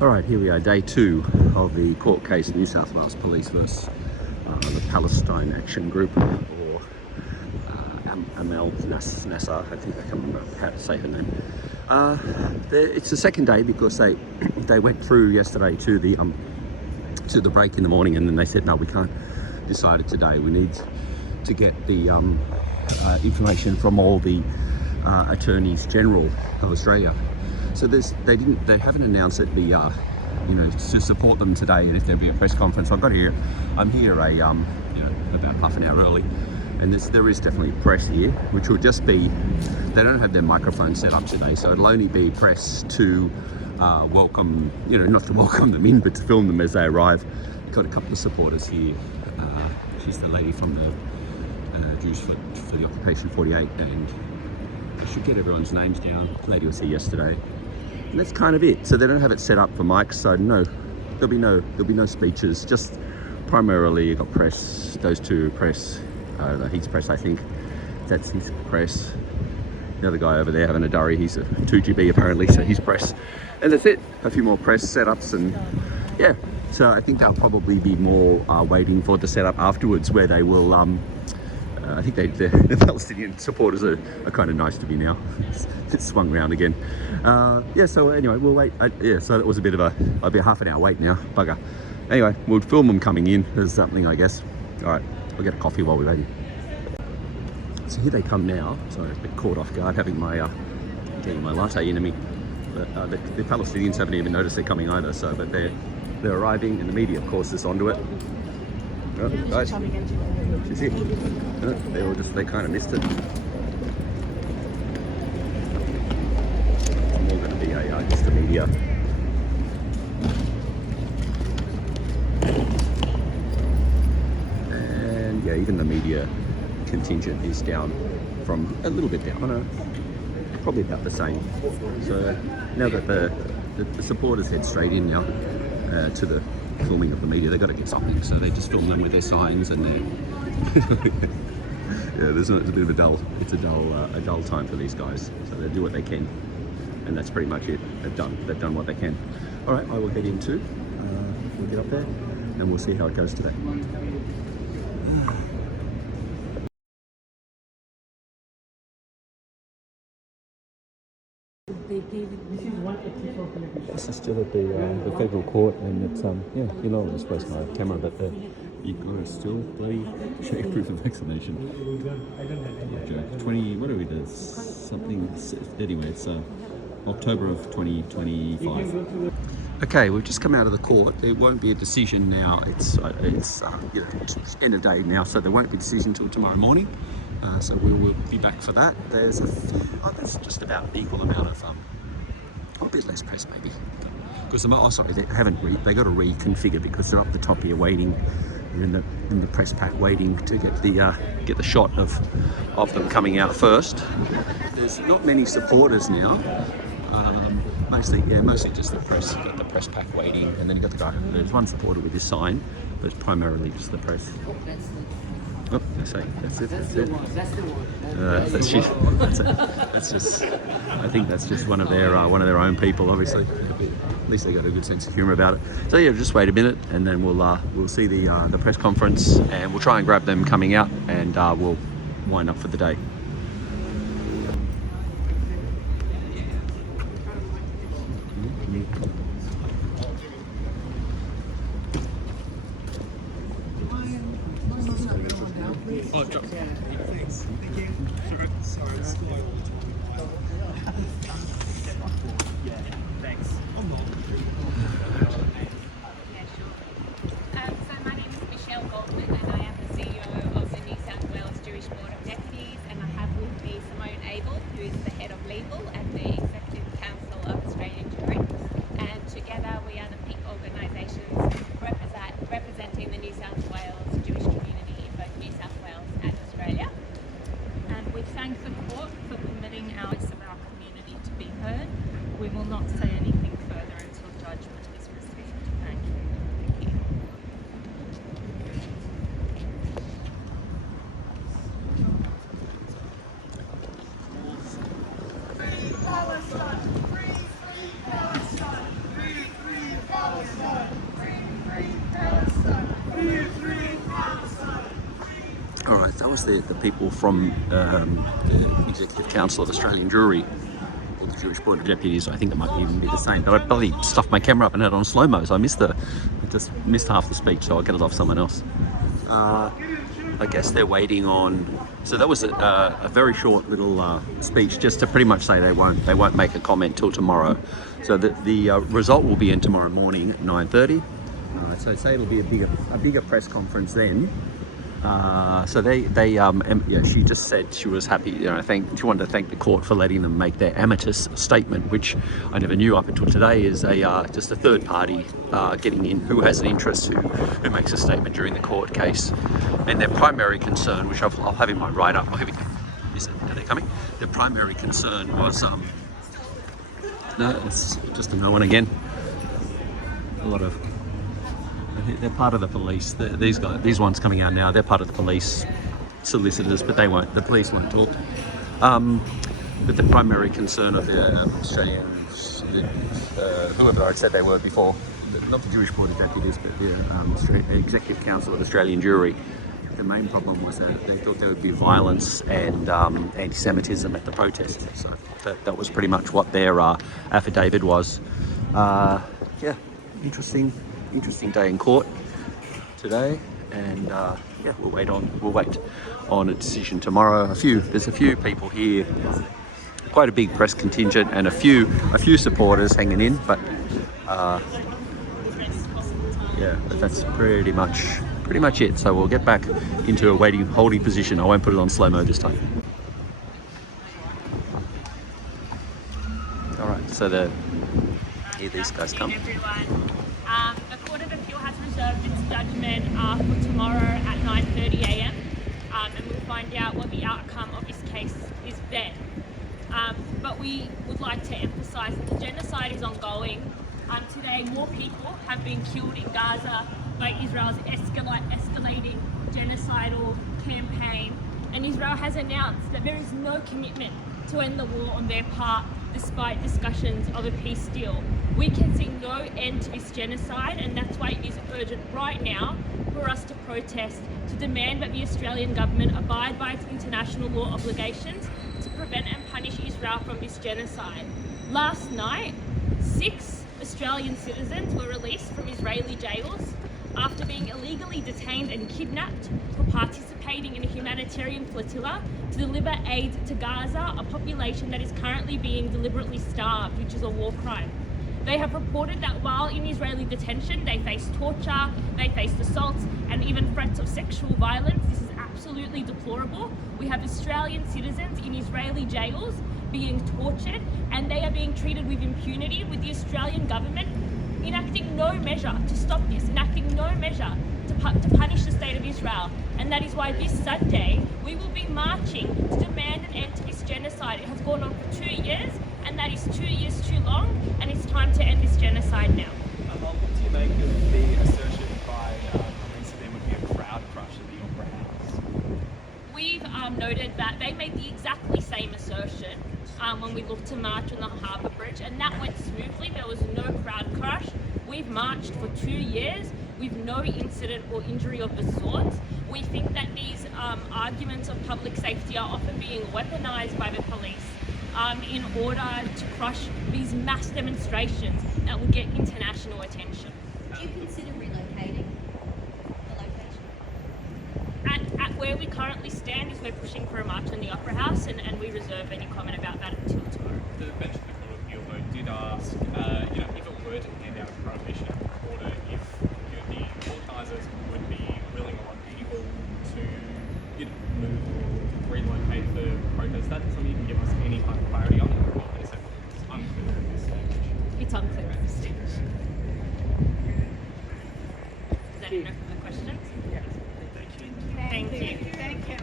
Alright, here we are, day 2 of the court case, New South Wales Police versus the Palestine Action Group, or Amal Naser, I think I can't remember how to say her name. It's the second day because they went through yesterday to the break in the morning, and then they said, no, we can't decide it today. We need to get the information from all the attorneys general of Australia. So they haven't announced it to support them today, and if there'll be a press conference. I'm here about half an hour early, and there is definitely press here, which will just be, they don't have their microphone set up today, so it'll only be press to welcome, not to welcome them in, but to film them as they arrive. Got a couple of supporters here. She's the lady from the Jews for the Occupation 48, and I should get everyone's names down. The lady was here yesterday. And that's kind of it. So they don't have it set up for mics, so no, there'll be no speeches. Just primarily you got press. Those two press. He's press, I think. That's his press. The other guy over there having a durry, he's a 2GB apparently, so he's press. And that's it. A few more press setups, and yeah. So I think they'll probably be more waiting for the setup afterwards, where they will. I think the Palestinian supporters are kind of nice to me now. It's swung round again. Yeah, so anyway, we'll wait. So that was a bit of I'll be a half an hour wait now, bugger. Anyway, we'll film them coming in as something, I guess. All right, we'll get a coffee while we're waiting. So here they come now. Sorry, I was a bit caught off guard having getting my latte into me. But the Palestinians haven't even noticed they're coming either, but they're arriving, and the media, of course, is onto it. Oh, guys, you see? They kind of missed it. It's more going to be just the media. And yeah, even the media contingent is down from a little bit down, probably about the same. So now that the supporters head straight in now to the filming of the media, they've got to get something, so they just film them with their signs and yeah, it's a bit of a dull time for these guys, so they do what they can, and that's pretty much it. They've done what they can. All right, I will head in too. We'll get up there and we'll see how it goes today. This is still at the federal court, and it's you're not supposed to have a camera, but you've got to still bloody check proof of vaccination. Yeah, 20, what are we doing? Something, anyway, it's October of 2025. Okay, we've just come out of the court. There won't be a decision now. It's end of day now, so there won't be a decision until tomorrow morning. So we will be back for that. There's just about an equal amount of a bit less press maybe, because they got to reconfigure, because they're up the top here waiting. They're in the press pack waiting to get the shot of them coming out first. There's not many supporters now. Mostly just the press. You've got the press pack waiting, and then you got the guy. There's one supporter with his sign, but it's primarily just the press. Oh, that's it. That's it. That's just. I think that's just one of their own people, obviously. At least they got a good sense of humour about it. So yeah, just wait a minute, and then we'll see the press conference, and we'll try and grab them coming out, and we'll wind up for the day. Oh, drop. Thanks. Thank you. Sorry, I'm slow all the time. Yeah, thanks. I'm not. Yeah, sure. So my name is Michelle Goldman, and I am the CEO of the New South Wales Jewish Board of Deputies, and I have with me Simone Abel, who is the head of legal at the Executive Council of Australian Jewry. And together we are the peak organisations representing the New South Wales Jewish community in both New South Wales and Australia. And we thank the court for permitting our voice of our community to be heard. We will not say anything further until judgment is received. Thank you. Thank you. Free Palestine! Free Palestine! Free was the people from the Executive Council of Australian Jewry, or the Jewish Board of Deputies. I think it might even be the same. But I bloody stuffed my camera up and had it on slow-mo, so I just missed half the speech, so I'll get it off someone else. I guess they're waiting on. So that was a very short little speech, just to pretty much say they won't make a comment till tomorrow. So the result will be in tomorrow morning at 9:30. So say it'll be a bigger press conference then. So she just said she was happy. She wanted to thank the court for letting them make their Amicus statement, which I never knew up until today is just a third party getting in who has an interest who makes a statement during the court case. And their primary concern, which I'll have in my write-up. Oh, here we go. Are they coming? Their primary concern was no, it's just a no one again. They're part of the police. These ones coming out now, they're part of the police solicitors, but the police won't talk. But the primary concern of the Australians, whoever I said they were before, not the Jewish Board of Deputies, but the Executive Council of Australian Jewry, the main problem was that they thought there would be violence and anti-Semitism at the protest. So that was pretty much what their affidavit was. Interesting day in court today, and we'll wait on a decision tomorrow. There's a few people here, quite a big press contingent, and a few supporters hanging in, but but that's pretty much it. So we'll get back into a holding position. I won't put it on slow-mo this time. All right, so here these guys come. The Court of Appeal has reserved its judgment for tomorrow at 9:30 a.m. And we'll find out what the outcome of this case is then. But we would like to emphasise that the genocide is ongoing. Today, more people have been killed in Gaza by Israel's escalating genocidal campaign, and Israel has announced that there is no commitment to end the war on their part, despite discussions of a peace deal. We can see no end to this genocide, and that's why it is urgent right now for us to protest, to demand that the Australian government abide by its international law obligations to prevent and punish Israel from this genocide. Last night, 6 Australian citizens were released from Israeli jails after being illegally detained and kidnapped for participating in a humanitarian flotilla to deliver aid to Gaza, a population that is currently being deliberately starved, which is a war crime. They have reported that while in Israeli detention, they faced torture, they faced assaults, and even threats of sexual violence. This is absolutely deplorable. We have Australian citizens in Israeli jails being tortured, and they are being treated with impunity, with the Australian government enacting no measure to stop this, enacting no measure to punish the state of Israel. And that is why this Sunday we will be marching to demand an end to this genocide. It has gone on for 2 years, and that is 2 years too long, and it's time to end this genocide now. What do you make of the assertion by police that there would be a crowd crush at the Opera House? We've noted that they made the exactly same assertion when we looked to march on the Harbour Bridge, and that went smoothly. There was no crowd crush. We've marched for 2 years with no incident or injury of the sort. We think that these arguments of public safety are often being weaponised by the police in order to crush these mass demonstrations that will get international attention. Do you consider relocating the location? At where we currently stand is we're pushing for a march on the Opera House, and we reserve any comment about that until tomorrow. The bench of the Court of Appeal though did ask, if it were to hand out a prohibition order, if the organisers would be willing or able to relocate the protest. That's something you can give us any kind of clarity on, or is it unclear at this stage? It's unclear at this stage. Is that enough for the questions? Yes. Thank you. Thank you. Thank you.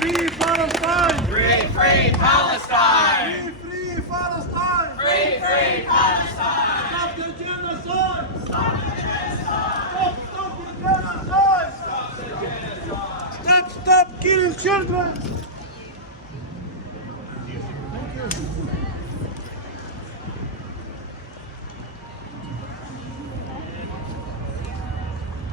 Free Palestine! Free, free Palestine! Free Palestine! Free, free Palestine! Stop the genocide! Stop the genocide! Stop the genocide! Stop killing children!